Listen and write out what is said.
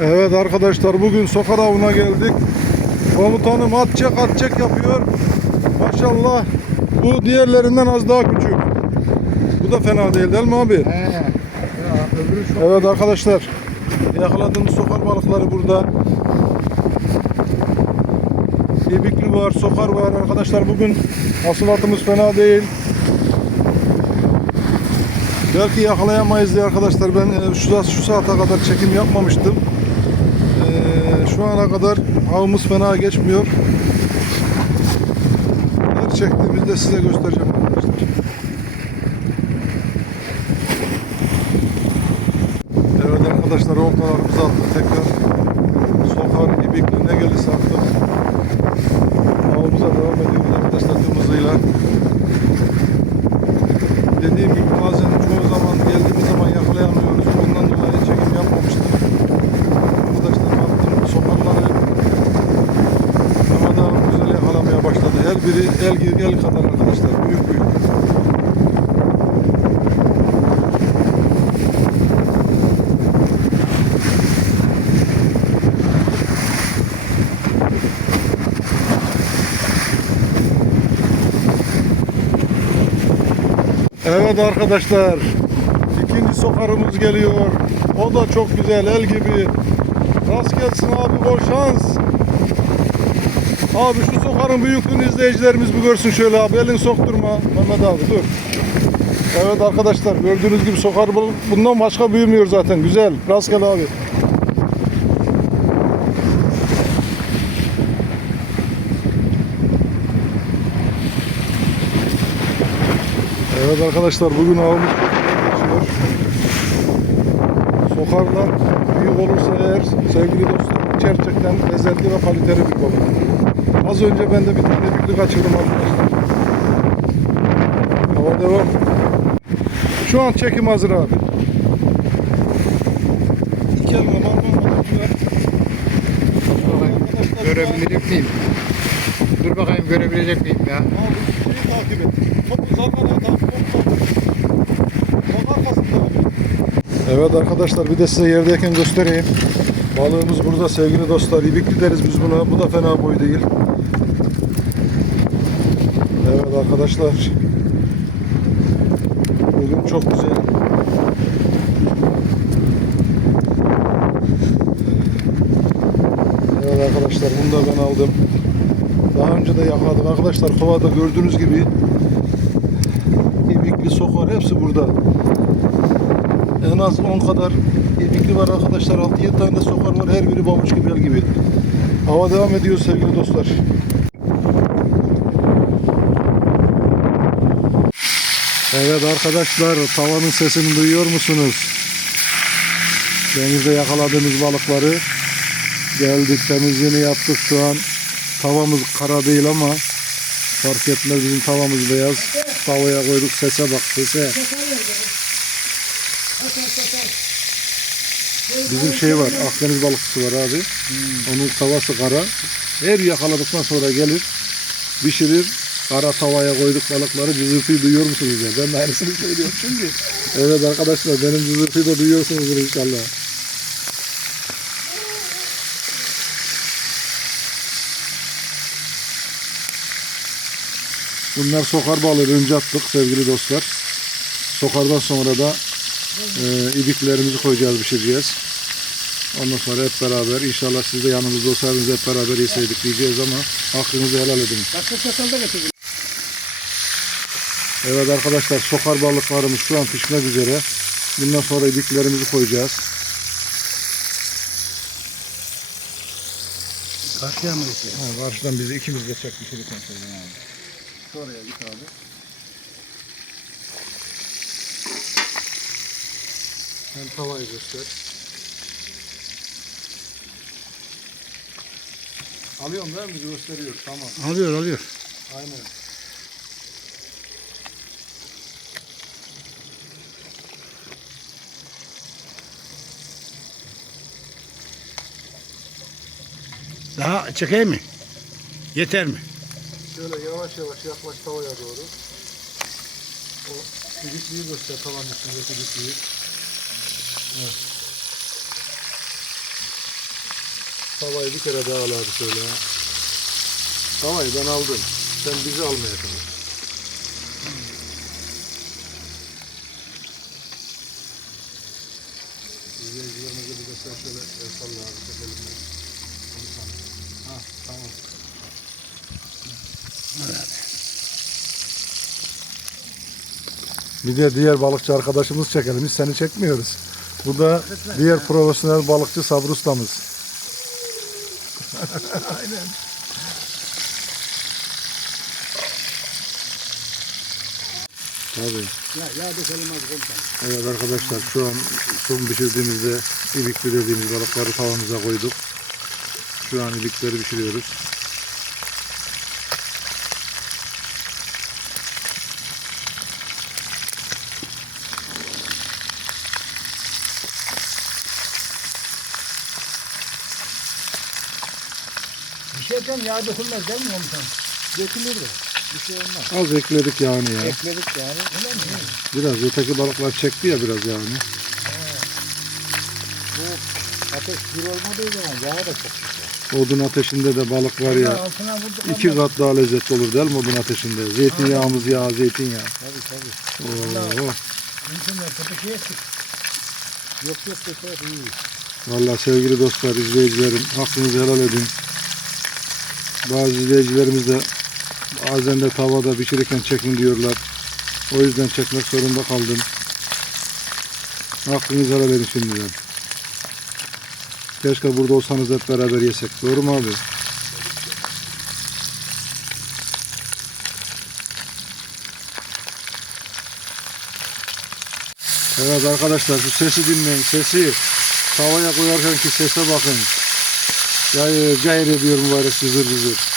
Evet arkadaşlar bugün sokar avına geldik. Komutanım at çek at çek yapıyor. Maşallah bu diğerlerinden az daha küçük. Bu da fena değil değil mi abi? He. Ya. Evet arkadaşlar yakaladığımız sokar balıkları burada. İbikli var, sokar var arkadaşlar bugün hasılatımız fena değil. Belki yakalayamayız diye arkadaşlar ben e, şu, şu saate kadar çekim yapmamıştım. Şu ana kadar avımız fena geçmiyor. Her çektiğimizde size göstereceğim arkadaşlar. Evet arkadaşlar oltalarımızı attık tekrar. Sokar, ibikli ne gelirse attık. Avımıza devam ediyoruz arkadaşlar tüm hızıyla. Dediğim gibi bazen çoğu zaman geldiğimiz zaman yakalayamıyoruz. Ondan dolayı çekim yapmamıştım. Arkadaşlar baktım sokarları ama daha güzel yakalamaya başladı. Her biri el, el kadar arkadaşlar. Büyük büyük. Evet arkadaşlar. ikinci sokarımız geliyor. O da çok güzel el gibi. Rast gelsin abi bol şans. Abi şu sokarın büyüklüğünü izleyicilerimiz bir görsün şöyle abi. Elini sokturma. Mehmet abi dur. Evet arkadaşlar gördüğünüz gibi sokar bu- bundan başka büyümüyor zaten. Güzel. Rastgele abi. Evet arkadaşlar bugün avımız. Sokarlar büyük olursa eğer sevgili dostlar gerçekten lezzetli ve kaliteli bir balık. Az önce ben de bir tane büyüklük kaçırdım arkadaşlar. Hava devam. Şu an çekim hazır abi. İki eline parmağımla Görebilecek miyim? Dur bakayım görebilecek miyim ya? Abi şeyi takip et. Topu zarfana takip et. Evet arkadaşlar bir de size yerdeyken göstereyim. Balığımız burada sevgili dostlar. İbikli deriz biz buna. Bu da fena boy değil. Evet arkadaşlar. Bugün çok güzel. Evet arkadaşlar bunu da ben aldım. Daha önce de yakaladık arkadaşlar. Kovada gördüğünüz gibi ibikli sokar hepsi burada. En az 10 kadar ibikli var arkadaşlar. 6-7 tane de sokar var. Her biri babuç gibi el gibi. Hava devam ediyor sevgili dostlar. Evet arkadaşlar tavanın sesini duyuyor musunuz? Denizde yakaladığımız balıkları geldik temizliğini yaptık şu an. Tavamız kara değil ama fark etmez bizim tavamız beyaz. Tavaya koyduk sese bak sese. Bizim şey var Akdeniz balıkçısı var abi. Onun tavası kara. Her yakaladıktan sonra gelir pişirir. Kara tavaya koyduk balıkları cızırtıyı duyuyor musunuz ya? Ben de aynısını söylüyorum çünkü. Evet arkadaşlar benim cızırtıyı da duyuyorsunuzdur inşallah. Bunlar sokar balığı önce attık sevgili dostlar. Sokardan sonra da e, ibiklerimizi koyacağız, pişireceğiz. Ondan sonra hep beraber inşallah siz de yanımızda olsaydınız hep beraber yeseydik diyeceğiz ama hakkınızı helal edin. Başka çatal da getirdim. Evet arkadaşlar sokar balıklarımız şu an pişmek üzere. Bundan sonra ibiklerimizi koyacağız. Karşıya mı? Ha, karşıdan bizi ikimiz geçecek pişirirken şöyle yani. Şuraya git abi. Sen tavayı göster. Alıyorum değil mi? Gösteriyor. Tamam. Alıyor alıyor. Aynen. Daha çekeyim mi? Yeter mi? Şöyle yavaş yavaş yaklaş tavaya doğru. O düdüklüyü göster tavanın üstünde düdüklüyü. Evet. Tavayı bir kere daha al abi şöyle. Tavayı ben aldım. Sen bizi almaya çalış. İzleyicilerimize bir sen şöyle el salla abi. Çekelim. Ha, tamam. Bir de diğer balıkçı arkadaşımız çekelim. Biz seni çekmiyoruz. Bu da diğer profesyonel balıkçı Sabri ustamız. Aynen. Tabii. Ya, ya dökelim hadi komutanım. Evet arkadaşlar şu an son pişirdiğimizde ilikli dediğimiz balıkları tavamıza koyduk. Şu an ilikleri pişiriyoruz. Şeyden yağ dökülmez değil mi komutanım? Dökülür de. Bir şey olmaz. Az ekledik yani ya. Ekledik yani. Öyle mi? Biraz öteki balıklar çekti ya biraz yani. Ateş bir olmadığı zaman yağı da çok. Odun ateşinde de balık var ya. Altına vurduk iki ama- kat daha lezzetli olur değil mi odun ateşinde? Zeytinyağımız yağ, zeytinyağı. Tabii tabii. Oo. Mümkün mertebe şey ettik. Yok yok yok iyi. Vallahi sevgili dostlar, izleyicilerim hakkınızı helal edin. Bazı izleyicilerimiz de bazen de tavada pişirirken çekin diyorlar. O yüzden çekmek zorunda kaldım. Hakkınızı helal edin şimdiden. Keşke burada olsanız hep beraber yesek. Doğru mu abi? Evet arkadaşlar şu sesi dinleyin. Sesi. Tavaya koyarken ki sese bakın. Gayet gayret ediyor mübarek cızır cızır. Biraz